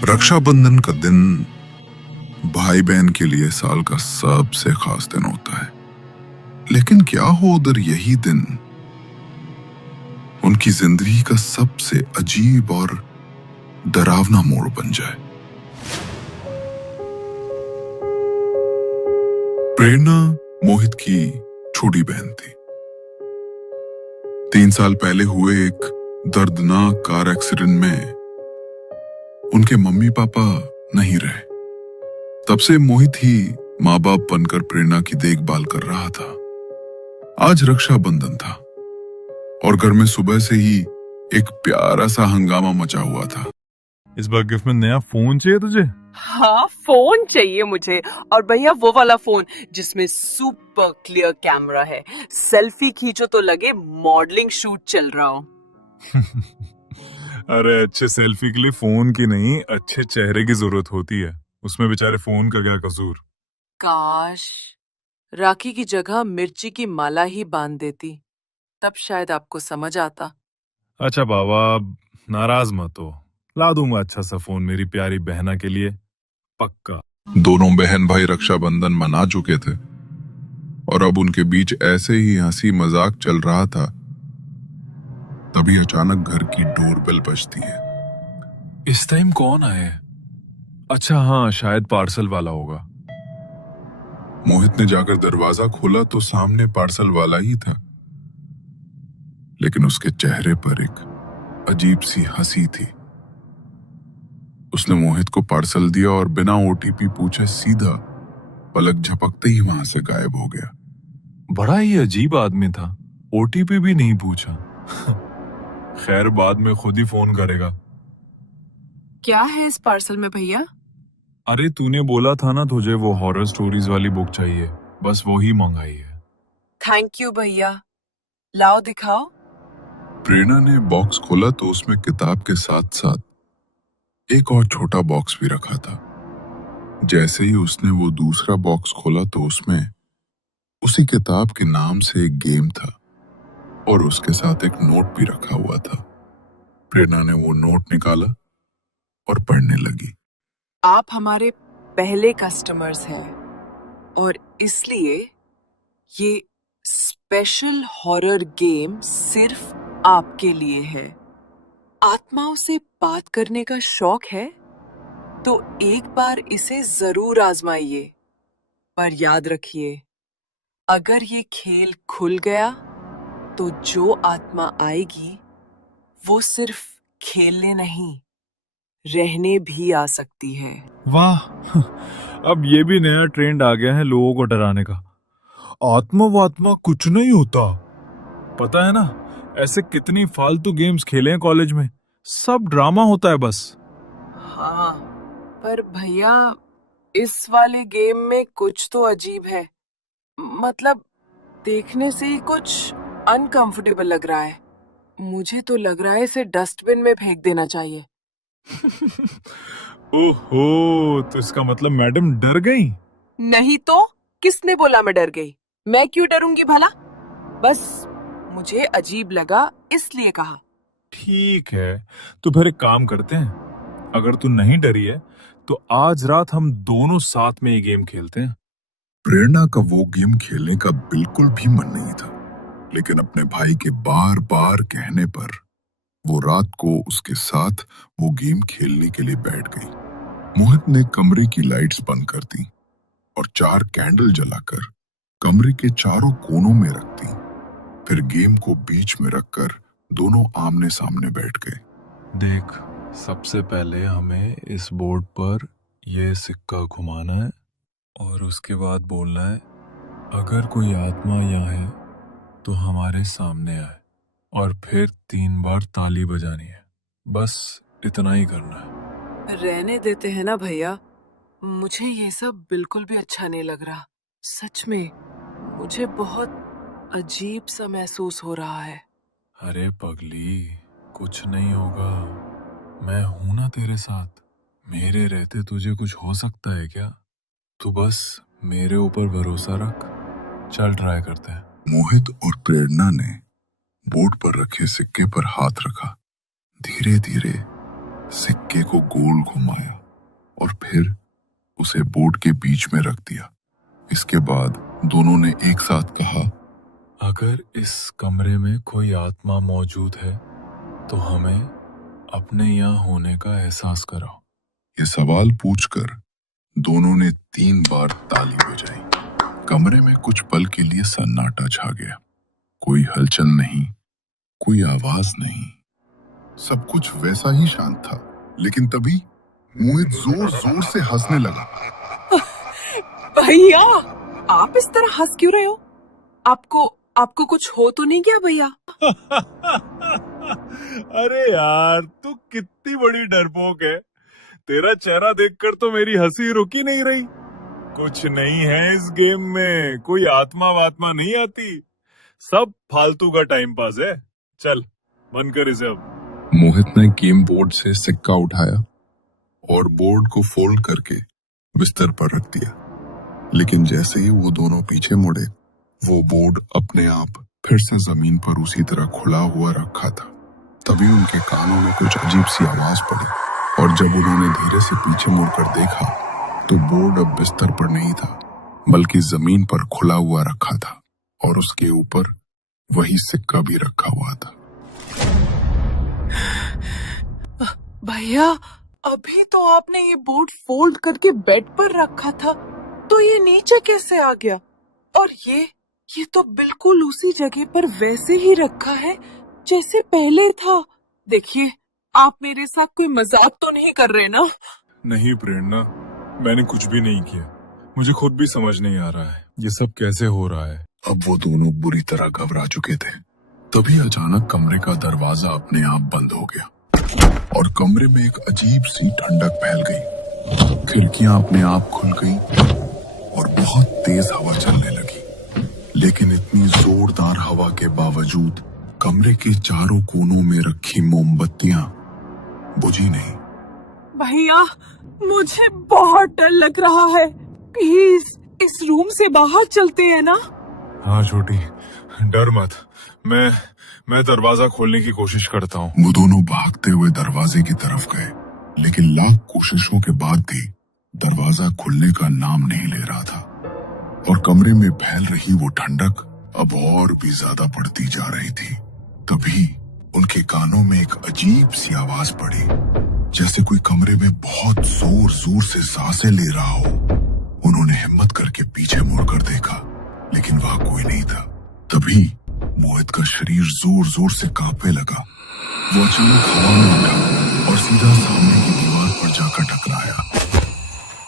रक्षाबंधन का दिन भाई बहन के लिए साल का सबसे खास दिन होता है। लेकिन क्या हो उधर यही दिन उनकी जिंदगी का सबसे अजीब और डरावना मोड़ बन जाए। प्रेरणा मोहित की छोटी बहन थी। 3 साल पहले हुए एक दर्दनाक कार एक्सीडेंट में उनके मम्मी पापा नहीं रहे। तब से मोहित ही माँ बाप बनकर प्रेरणा की देखभाल कर रहा था। आज रक्षाबंधन था और घर में सुबह से ही एक प्यारा सा हंगामा मचा हुआ था। इस बार गिफ्ट में नया फोन चाहिए तुझे? हाँ, फोन चाहिए मुझे। और भैया वो वाला फोन जिसमें सुपर क्लियर कैमरा है, सेल्फी खींचो तो लगे मॉडलिंग शूट चल रहा हो। अरे अच्छे सेल्फी के लिए फोन की नहीं, अच्छे चेहरे की जरूरत होती है। उसमें बेचारे फोन का क्या कसूर। काश राखी की जगह मिर्ची की माला ही बांध देती, तब शायद आपको समझ आता। अच्छा बाबा, नाराज मत हो, ला दूंगा अच्छा सा फोन मेरी प्यारी बहना के लिए, पक्का। दोनों बहन भाई रक्षाबंधन मना चुके थे और अब उनके बीच ऐसे ही हंसी मजाक चल रहा था। तभी अचानक घर की डोरबेल बजती है। इस टाइम कौन आए? अच्छा हाँ, शायद पार्सल वाला होगा। मोहित ने जाकर दरवाजा खोला तो सामने पार्सल वाला ही था, लेकिन उसके चेहरे पर एक अजीब सी हंसी थी। उसने मोहित को पार्सल दिया और बिना ओटीपी पूछे सीधा पलक झपकते ही वहां से गायब हो गया। बड़ा ही अजीब आदमी था, ओटीपी भी नहीं पूछा। खैर बाद में खुद ही फोन करेगा। क्या है इस पार्सल में भैया? अरे तूने बोला था ना तुझे वो हॉरर स्टोरीज वाली बुक चाहिए, बस वो ही मंगाई है। थैंक यू भैया, लाओ दिखाओ। प्रेरणा ने बॉक्स खोला तो उसमें किताब के साथ साथ एक और छोटा बॉक्स भी रखा था। जैसे ही उसने वो दूसरा बॉक्स खोला तो उसमें उसी किताब के नाम से एक गेम था और उसके साथ एक नोट भी रखा हुआ था। प्रेरणा ने वो नोट निकाला और पढ़ने लगी। आप हमारे पहले कस्टमर्स हैं और इसलिए ये स्पेशल हॉरर गेम सिर्फ आपके लिए है। आत्माओं से बात करने का शौक है तो एक बार इसे जरूर आजमाइए, पर याद रखिए, अगर ये खेल खुल गया तो जो आत्मा आएगी वो सिर्फ खेलने नहीं, रहने भी आ सकती है। वाह, अब ये भी नया ट्रेंड आ गया है लोगों को डराने का। आत्मा वात्मा कुछ नहीं होता, पता है ना? ऐसे कितनी फालतू गेम्स खेले हैं कॉलेज में, सब ड्रामा होता है बस। हाँ, पर भैया इस वाले गेम में कुछ तो अजीब है। मतलब देखने से ही कुछ अनकंफर्टेबल लग रहा है। मुझे तो लग रहा है इसे डस्टबिन में फेंक देना चाहिए। ओहो, तो इसका मतलब मैडम डर गई? नहीं तो किसने बोला मैं डर गई? मैं क्यों डरूंगी भला? बस मुझे अजीब लगा इसलिए कहा। ठीक है, तो फिर एक काम करते हैं, अगर तू नहीं डरी है तो आज रात हम दोनों साथ में ये गेम खेलते हैं। प्रेरणा का वो गेम खेलने का बिल्कुल भी मन नहीं था, लेकिन अपने भाई के बार बार कहने पर वो रात को उसके साथ वो गेम खेलने के लिए बैठ गई। मोहित ने कमरे की लाइट्स बंद कर दी और 4 कैंडल जलाकर कमरे के चारों कोनों में रख दी। फिर गेम को बीच में रखकर दोनों आमने सामने बैठ गए। देख, सबसे पहले हमें इस बोर्ड पर ये सिक्का घुमाना है और उसके बाद बोलना है, अगर कोई आत्मा यहाँ है तो हमारे सामने आए, और फिर 3 बार ताली बजानी है। बस इतना ही करना है। रहने देते हैं ना भैया, मुझे ये सब बिल्कुल भी अच्छा नहीं लग रहा। सच में मुझे बहुत अजीब सा महसूस हो रहा है। अरे पगली, कुछ नहीं होगा, मैं हूं ना तेरे साथ। मेरे रहते तुझे कुछ हो सकता है क्या? तू बस मेरे ऊपर भरोसा रख, चल ट्राई करते हैं। मोहित और प्रेरणा ने बोर्ड पर रखे सिक्के पर हाथ रखा। धीरे धीरे सिक्के को गोल घुमाया और फिर उसे बोर्ड के बीच में रख दिया। इसके बाद दोनों ने एक साथ कहा, अगर इस कमरे में कोई आत्मा मौजूद है तो हमें अपने यहाँ होने का एहसास कराओ। यह सवाल पूछकर दोनों ने 3 बार ताली बजाई। कमरे में कुछ पल के लिए सन्नाटा छा गया। कोई हलचल नहीं, कोई आवाज नहीं, सब कुछ वैसा ही शांत था। लेकिन तभी मोहित जोर जोर से हंसने लगा। भैया, आप इस तरह हंस क्यों रहे हो? आपको कुछ हो तो नहीं गया भैया? अरे यार, तू कितनी बड़ी डरपोक है। तेरा चेहरा देखकर तो मेरी हंसी रुक ही नहीं रही। कुछ नहीं है इस गेम में, कोई आत्मा वात्मा नहीं आती, सब फालतू का टाइम पास है। चल बंद कर इसे अब। मोहित ने गेम बोर्ड से सिक्का उठाया और बोर्ड को फोल्ड करके बिस्तर पर रख दिया। लेकिन जैसे ही वो दोनों पीछे मुड़े, वो बोर्ड अपने आप फिर से जमीन पर उसी तरह खुला हुआ रखा था। तभी उनके कानों में कुछ अजीब सी आवाज पड़ी और जब उन्होंने धीरे से पीछे मुड़कर देखा तो बोर्ड अब बिस्तर पर नहीं था, बल्कि जमीन पर खुला हुआ रखा था और उसके ऊपर वही सिक्का भी रखा हुआ था। भैया, अभी तो आपने ये बोर्ड फोल्ड करके बेड पर रखा था, तो ये नीचे कैसे आ गया? और ये तो बिल्कुल उसी जगह पर वैसे ही रखा है जैसे पहले था। देखिए, आप मेरे साथ कोई मजाक तो नहीं कर रहे ना? नहीं प्रेरणा, मैंने कुछ भी नहीं किया। मुझे खुद भी समझ नहीं आ रहा है ये सब कैसे हो रहा है। अब वो दोनों बुरी तरह घबरा चुके थे। तभी अचानक कमरे का दरवाजा अपने आप बंद हो गया और कमरे में एक अजीब सी ठंडक फैल गई। खिड़कियां अपने आप खुल गईं और बहुत तेज हवा चलने लगी। लेकिन इतनी जोरदार हवा के बावजूद कमरे के चारों कोनों में रखी मोमबत्तियां बुझी नहीं। भैया, मुझे बहुत डर लग रहा है। प्लीज इस रूम से बाहर चलते हैं ना? हाँ छोटी, डर मत। मैं दरवाजा खोलने की कोशिश करता हूँ। वो दोनों भागते हुए दरवाजे की तरफ गए, लेकिन लाख कोशिशों के बाद भी दरवाजा खुलने का नाम नहीं ले रहा था और कमरे में फैल रही वो ठंडक अब और भी ज्यादा बढ़ती जा रही थी। तभी उनके कानों में एक अजीब सी आवाज पड़ी, जैसे कोई कमरे में बहुत जोर जोर से सांसें ले रहा हो। उन्होंने हिम्मत करके पीछे मुड़कर देखा, लेकिन वहां कोई नहीं था। तभी मोहित का शरीर जोर जोर से कांपने लगा। वो अचानक हवा में उठा और सीधा सामने की दीवार पर जाकर टकराया।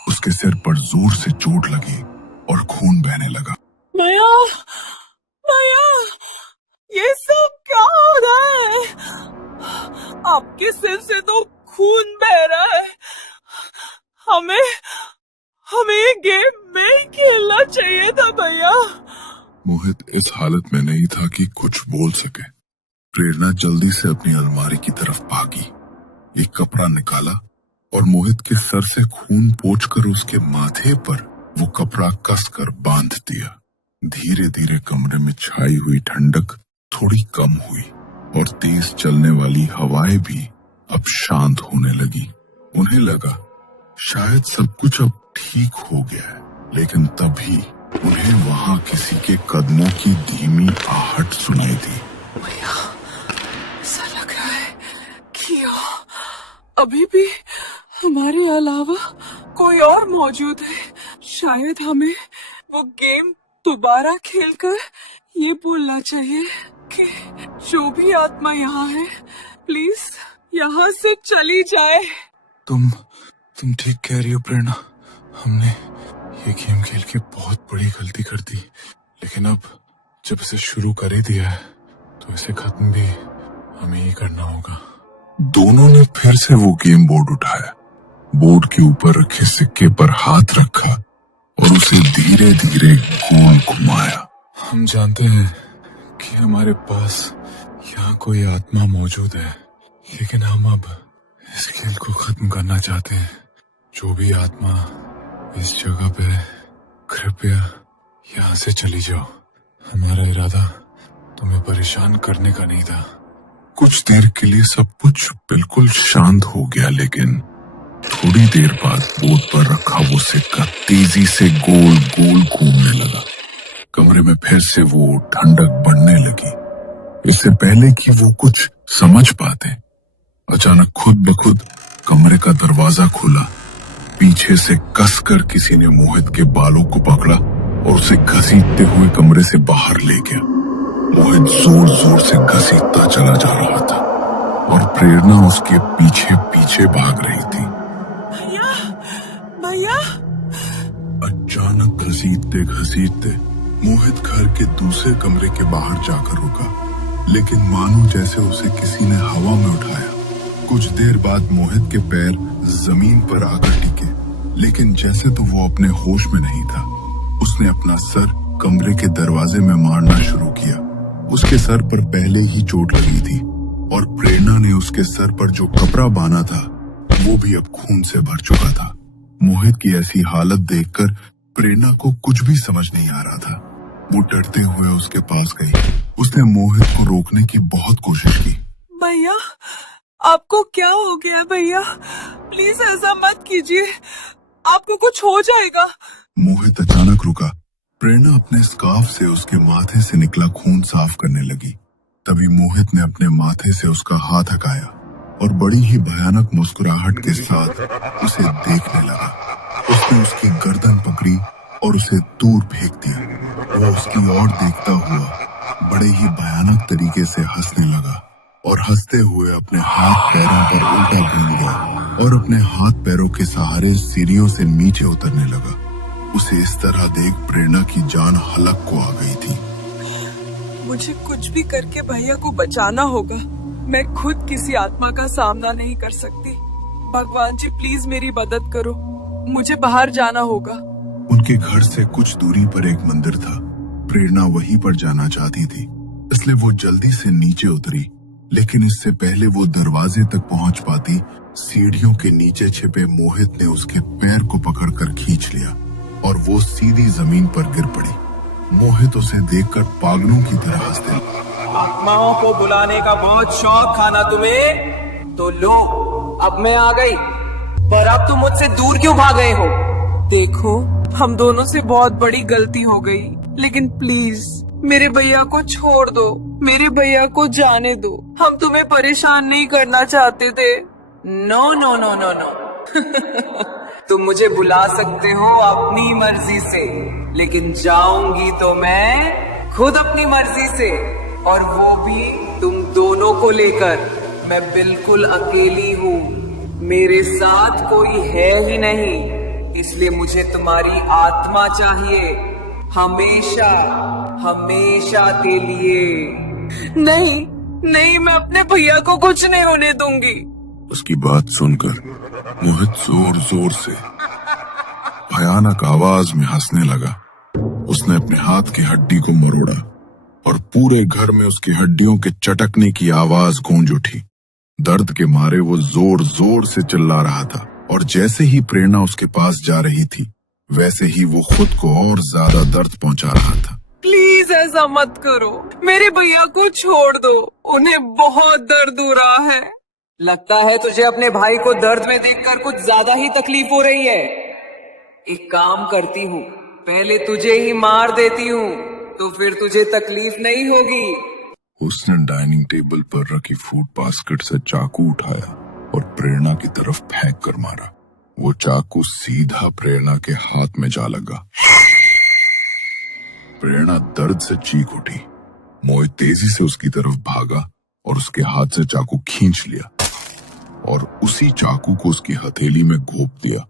उसके सिर पर जोर से चोट लगी और खून बहने लगा। भैया, भैया, ये सब क्या हो रहा है? आपके सिर से तो खून बह रहा है। हमें ये गेम नहीं खेलना चाहिए था भैया। मोहित इस हालत में नहीं था कि कुछ बोल सके। प्रेरणा जल्दी से अपनी अलमारी की तरफ भागी, एक कपड़ा निकाला और मोहित के सर से खून पोंछकर उसके माथे पर वो कपड़ा कसकर बांध दिया। धीरे धीरे कमरे में छाई हुई ठंडक थोड़ी कम हुई और तेज चलने वाली हवाएं भी अब शांत होने लगी। उन्हें लगा शायद सब कुछ अब ठीक हो गया है, लेकिन तभी उन्हें वहां किसी के कदमों की धीमी आहट सुनाई दी। भैया, ऐसा लग रहा है कि अभी भी हमारे अलावा कोई और मौजूद है। शायद हमें वो गेम दोबारा खेलकर ये बोलना चाहिए कि जो भी आत्मा यहाँ है, प्लीज यहाँ से चली जाए। तुम ठीक कह रही हो प्रेरणा। हमने ये गेम खेल के बहुत बड़ी गलती कर दी, लेकिन अब जब इसे शुरू कर ही दिया है तो इसे खत्म भी हमें ही करना होगा। दोनों ने फिर से वो गेम बोर्ड उठाया, बोर्ड के ऊपर रखे सिक्के पर हाथ रखा और उसे धीरे धीरे गोल घुमाया। हम जानते हैं कि हमारे पास यहाँ कोई आत्मा मौजूद है, लेकिन हम अब इस खेल को खत्म करना चाहते हैं। जो भी आत्मा इस जगह पे है, कृपया यहाँ से चली जाओ। हमारा इरादा तुम्हें परेशान करने का नहीं था। कुछ देर के लिए सब कुछ बिल्कुल शांत हो गया, लेकिन थोड़ी देर बाद बोर्ड पर रखा वो सिक्का तेजी से गोल गोल घूमने लगा। कमरे में फिर से वो ठंडक बढ़ने लगी। इससे पहले कि वो कुछ समझ पाते, अचानक खुद ब खुद कमरे का दरवाजा खुला। पीछे से कसकर किसी ने मोहित के बालों को पकड़ा और उसे घसीटते हुए कमरे से बाहर ले गया। मोहित जोर जोर से घसीटता चला जा रहा था और प्रेरणा उसके पीछे पीछे भाग रही थी। भैया, भैया। अचानक घसीटते घसीटते मोहित घर के दूसरे कमरे के बाहर जाकर रुका, लेकिन मानो जैसे उसे किसी ने हवा में उठाया। कुछ देर बाद मोहित के पैर जमीन पर आकर टिके, लेकिन जैसे तो वो अपने होश में नहीं था। उसने अपना सर कमरे के दरवाजे में मारना शुरू किया। उसके सर पर पहले ही चोट लगी थी और प्रेरणा ने उसके सर पर जो कपड़ा बांधा था वो भी अब खून से भर चुका था। मोहित की ऐसी हालत देखकर प्रेरणा को कुछ भी समझ नहीं आ रहा था। वो डरते हुए उसके पास गई। उसने मोहित को रोकने की बहुत कोशिश की। भैया, आपको क्या हो गया भैया? प्लीज ऐसा मत कीजिए, आपको कुछ हो जाएगा। मोहित अचानक रुका। प्रेरणा अपने स्कार्फ से उसके माथे से निकला खून साफ करने लगी। तभी मोहित ने अपने माथे से उसका हाथ हटाया और बड़ी ही भयानक मुस्कुराहट के साथ उसे देखने लगा। उसने उसकी गर्दन पकड़ी और उसे दूर फेंक दिया। वो उसकी ओर देखता हुआ बड़े ही भयानक तरीके से हंसने लगा और हंसते हुए अपने हाथ पैरों पर उल्टा घूम गया और अपने हाथ पैरों के सहारे सीढ़ियों से नीचे उतरने लगा। उसे इस तरह देख प्रेरणा की जान हलक को आ गई थी। मुझे कुछ भी करके भैया को बचाना होगा। मैं खुद किसी आत्मा का सामना नहीं कर सकती। भगवान जी प्लीज मेरी मदद करो, मुझे बाहर जाना होगा। उनके घर से कुछ दूरी पर एक मंदिर था। प्रेरणा वहीं पर जाना चाहती थी, इसलिए वो जल्दी से नीचे उतरी। लेकिन इससे पहले वो दरवाजे तक पहुंच पाती, सीढ़ियों के नीचे छिपे मोहित ने उसके पैर को पकड़कर खींच लिया और वो सीधी जमीन पर गिर पड़ी। मोहित उसे देखकर पागलों की तरह हंसते लगा। आत्माओं को बुलाने का बहुत शौक था ना तुम्हें? तो लो, अब मैं आ गई। पर अब तुम मुझसे दूर क्यों भाग गए हो? देखो, हम दोनों से बहुत बड़ी गलती हो गई, लेकिन प्लीज मेरे भैया को छोड़ दो, मेरे भैया को जाने दो। हम तुम्हें परेशान नहीं करना चाहते थे। No no no no no. तुम मुझे बुला सकते हो अपनी मर्जी से, लेकिन जाऊंगी तो मैं खुद अपनी मर्जी से, और वो भी तुम दोनों को लेकर। मैं बिल्कुल अकेली हूँ, मेरे साथ कोई है ही नहीं, इसलिए मुझे तुम्हारी आत्मा चाहिए, हमेशा हमेशा के लिए। नहीं नहीं, मैं अपने भैया को कुछ नहीं होने दूंगी। उसकी बात सुनकर मोहित जोर जोर से भयानक आवाज में हंसने लगा। उसने अपने हाथ की हड्डी को मरोड़ा और पूरे घर में उसकी हड्डियों के चटकने की आवाज गूंज उठी। दर्द के मारे वो जोर जोर से चिल्ला रहा था और जैसे ही प्रेरणा उसके पास जा रही थी, वैसे ही वो खुद को और ज्यादा दर्द पहुंचा रहा था। प्लीज ऐसा मत करो, मेरे भैया को छोड़ दो, उन्हें बहुत दर्द हो रहा है। लगता है तुझे अपने भाई को दर्द में देखकर कुछ ज्यादा ही तकलीफ हो रही है। एक काम करती हूँ, पहले तुझे ही मार देती हूँ, तो फिर तुझे तकलीफ नहीं होगी। उसने डाइनिंग टेबल पर रखी फूड बास्केट से चाकू उठाया और प्रेरणा की तरफ फेंक कर मारा। वो चाकू सीधा प्रेरणा के हाथ में जा लगा। प्रेरणा दर्द से चीख उठी। मोहित तेजी से उसकी तरफ भागा और उसके हाथ से चाकू खींच लिया और उसी चाकू को उसकी हथेली में घोंप दिया।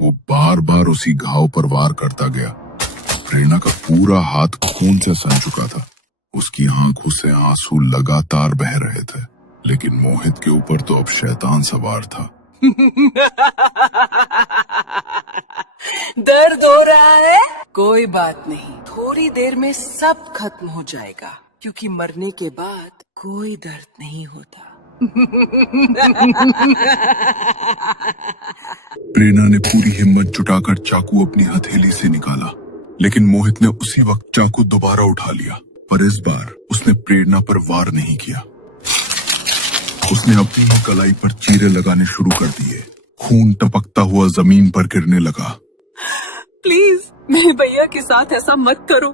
वो बार बार उसी घाव पर वार करता गया। प्रेरणा का पूरा हाथ खून से सन चुका था। उसकी आंखों से आंसू लगातार बह रहे थे, लेकिन मोहित के ऊपर तो अब शैतान सवार था। दर्द हो रहा है? कोई बात नहीं, थोड़ी देर में सब खत्म हो जाएगा, क्योंकि मरने के बाद कोई दर्द नहीं होता। प्रेरणा ने पूरी हिम्मत जुटाकर चाकू अपनी हथेली से निकाला, लेकिन मोहित ने उसी वक्त चाकू दोबारा उठा लिया, पर इस बार उसने प्रेरणा पर वार नहीं किया। उसने अपनी ही कलाई पर चीरे लगाने शुरू कर दिए। खून टपकता हुआ जमीन पर गिरने लगा। प्लीज मेरे भैया के साथ ऐसा मत करो,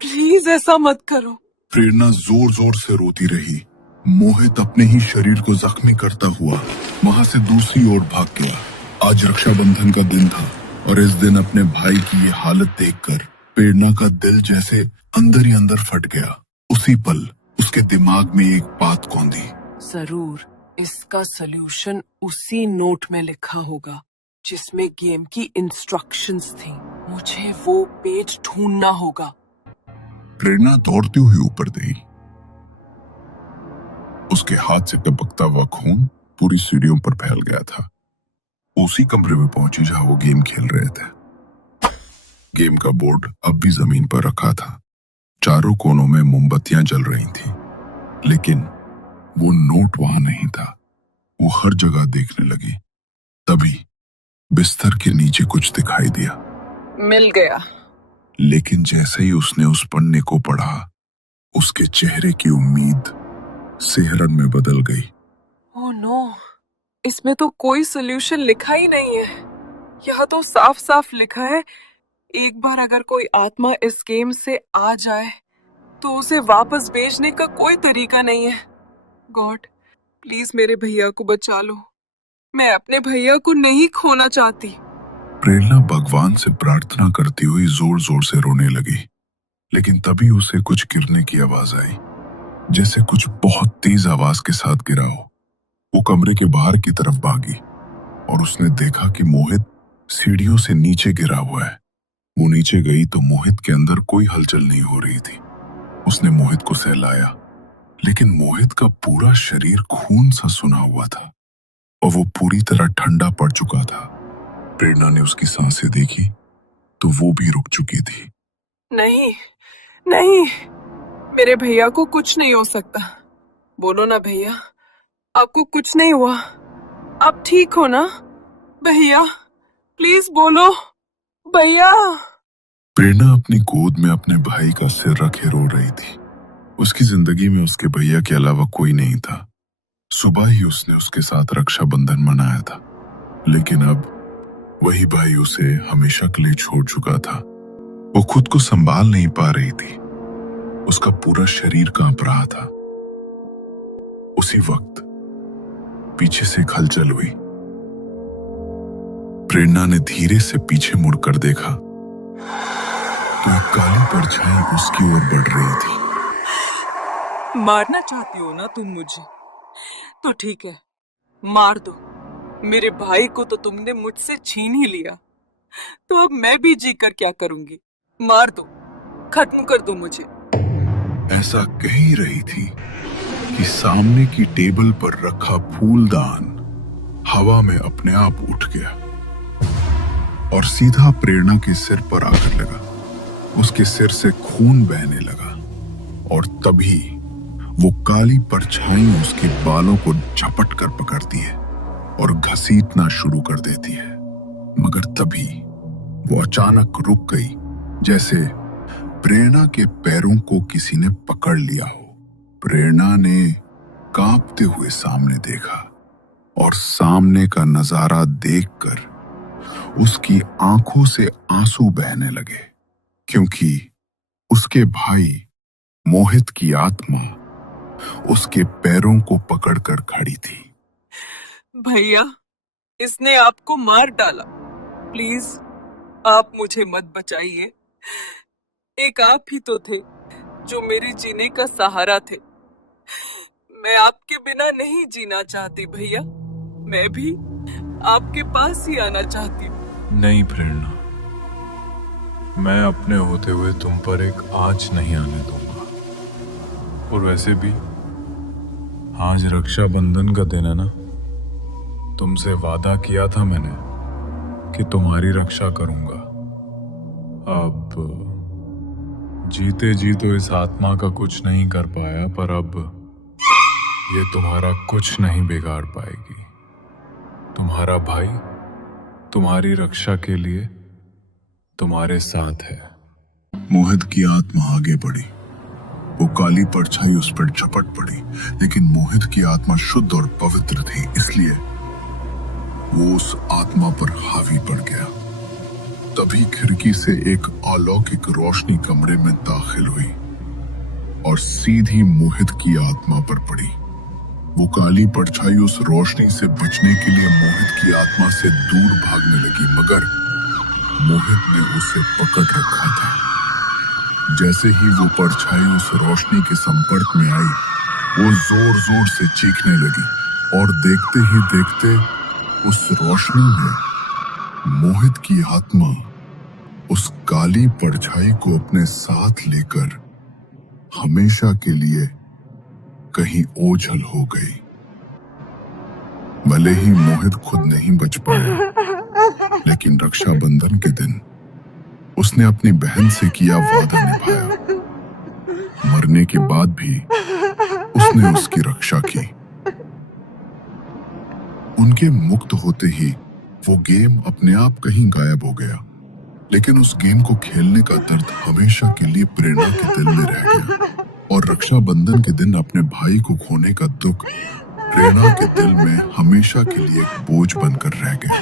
प्लीज ऐसा मत करो। प्रेरणा जोर जोर से रोती रही। मोहित अपने ही शरीर को जख्मी करता हुआ वहां से दूसरी ओर भाग गया। आज रक्षाबंधन का दिन था और इस दिन अपने भाई की ये हालत देखकर प्रेरणा का दिल जैसे अंदर ही अंदर फट गया। उसी पल उसके दिमाग में एक बात कौंधी। जरूर इसका सलूशन उसी नोट में लिखा होगा जिसमें गेम की इंस्ट्रक्शंस थी। मुझे वो पेज ढूंढना होगा। प्रेरणा दौड़ती हुई ऊपर गई। उसके हाथ से टपकता हुआ खून पूरी सीढ़ियों पर फैल गया था। उसी कमरे में पहुंची जहां वो गेम खेल रहे थे। गेम का बोर्ड अब भी जमीन पर रखा था। चारों कोनों में मोमबत्तियां जल रही थी, लेकिन वो नोट वहां नहीं था। वो हर जगह देखने लगी। तभी बिस्तर के नीचे कुछ दिखाई दिया। मिल गया। लेकिन जैसे ही उसने उस पन्ने को पढ़ा, उसके चेहरे की उम्मीद सिहरन में बदल गई। ओह नो, इसमें तो कोई सोल्यूशन लिखा ही नहीं है। यहाँ तो साफ साफ लिखा है, एक बार अगर कोई आत्मा इस गेम से आ जाए तो उसे वापस भेजने का कोई तरीका नहीं है। गॉड, प्लीज मेरे भैया को बचा लो। मैं अपने भैया को नहीं खोना चाहती। प्रेरणा भगवान से प्रार्थना करती हुई जोर जोर से रोने लगी। लेकिन तभी उसे कुछ गिरने की आवाज आई, जैसे कुछ बहुत तेज आवाज के साथ गिरा हो। वो कमरे के बाहर की तरफ भागी और उसने देखा कि मोहित सीढ़ियों से नीचे गिरा हुआ है। वो नीचे गई तो मोहित के अंदर कोई हलचल नहीं हो रही थी। उसने मोहित को सहलाया, लेकिन मोहित का पूरा शरीर खून सा सुना हुआ था और वो पूरी तरह ठंडा पड़ चुका था। प्रेरणा ने उसकी सांसें देखी तो वो भी रुक चुकी थी। नहीं नहीं, मेरे भैया को कुछ नहीं हो सकता। बोलो ना भैया, आपको कुछ नहीं हुआ? आप ठीक हो ना भैया? प्लीज बोलो भैया। प्रेरणा अपनी गोद में अपने भाई का सिर रखे रो रही थी। उसकी जिंदगी में उसके भैया के अलावा कोई नहीं था। सुबह ही उसने उसके साथ रक्षाबंधन मनाया था, लेकिन अब वही भाई उसे हमेशा के लिए छोड़ चुका था। वो खुद को संभाल नहीं पा रही थी। उसका पूरा शरीर कांप रहा था। उसी वक्त पीछे से एक हलचल हुई। प्रेरणा ने धीरे से पीछे मुड़कर देखा तो एक काली परछाई उसकी ओर बढ़ रही थी। मारना चाहती हो ना तुम मुझे? तो ठीक है, मार दो। मेरे भाई को तो तुमने मुझसे छीन ही लिया, तो अब मैं भी जीकर क्या करूंगी? मार दो, खत्म कर दो मुझे। ऐसा कह ही रही थी कि सामने की टेबल पर रखा फूलदान हवा में अपने आप उठ गया और सीधा प्रेरणा के सिर पर आकर लगा। उसके सिर से खून बहने लगा और तभी वो काली परछाई उसके बालों को झपट कर पकड़ती है और घसीटना शुरू कर देती है। मगर तभी वो अचानक रुक गई, जैसे प्रेरणा के पैरों को किसी ने पकड़ लिया हो। प्रेरणा ने कांपते हुए सामने देखा और सामने का नजारा देखकर उसकी आंखों से आंसू बहने लगे, क्योंकि उसके भाई मोहित की आत्मा उसके पैरों को पकड़कर खड़ी थी। भैया, इसने आपको मार डाला। प्लीज आप मुझे मत बचाइए। एक आप ही तो थे जो मेरे जीने का सहारा थे। मैं आपके बिना नहीं जीना चाहती भैया। मैं भी आपके पास ही आना चाहती हूँ। नहीं प्रेरणा, मैं अपने होते हुए तुम पर एक आँच नहीं आने दूंगा। और वैसे भी आज रक्षाबंधन का दिन है ना। तुमसे वादा किया था मैंने कि तुम्हारी रक्षा करूंगा। अब जीते जी तो इस आत्मा का कुछ नहीं कर पाया, पर अब ये तुम्हारा कुछ नहीं बिगाड़ पाएगी। तुम्हारा भाई तुम्हारी रक्षा के लिए तुम्हारे साथ है। मोहित की आत्मा आगे बढ़ी वो काली परछाई उस पर झपट पड़ी, लेकिन मोहित की आत्मा शुद्ध और पवित्र थी, इसलिए वो उस आत्मा पर हावी पड़ गया। तभी खिड़की से एक अलौकिक रोशनी कमरे में दाखिल हुई और सीधी मोहित की आत्मा पर पड़ी। वो काली परछाई उस रोशनी से बचने के लिए मोहित की आत्मा से दूर भागने लगी, मगर मोहित ने उसे पकड़ रखा था। जैसे ही वो परछाई उस रोशनी के संपर्क में आई, वो जोर जोर से चीखने लगी और देखते ही देखते उस रोशनी में मोहित की आत्मा उस काली परछाई को अपने साथ लेकर हमेशा के लिए कहीं ओझल हो गई। भले ही मोहित खुद नहीं बच पाया, लेकिन रक्षाबंधन के दिन उसने अपनी बहन से किया वादा निभाया। मरने के बाद भी उसने उसकी रक्षा की। उनके मुक्त होते ही वो गेम अपने आप कहीं गायब हो गया, लेकिन उस गेम को खेलने का दर्द हमेशा के लिए प्रेरणा के दिल में रह गया और रक्षाबंधन के दिन अपने भाई को खोने का दुख प्रेरणा के दिल में हमेशा के लिए एक बोझ बनकर रह गया।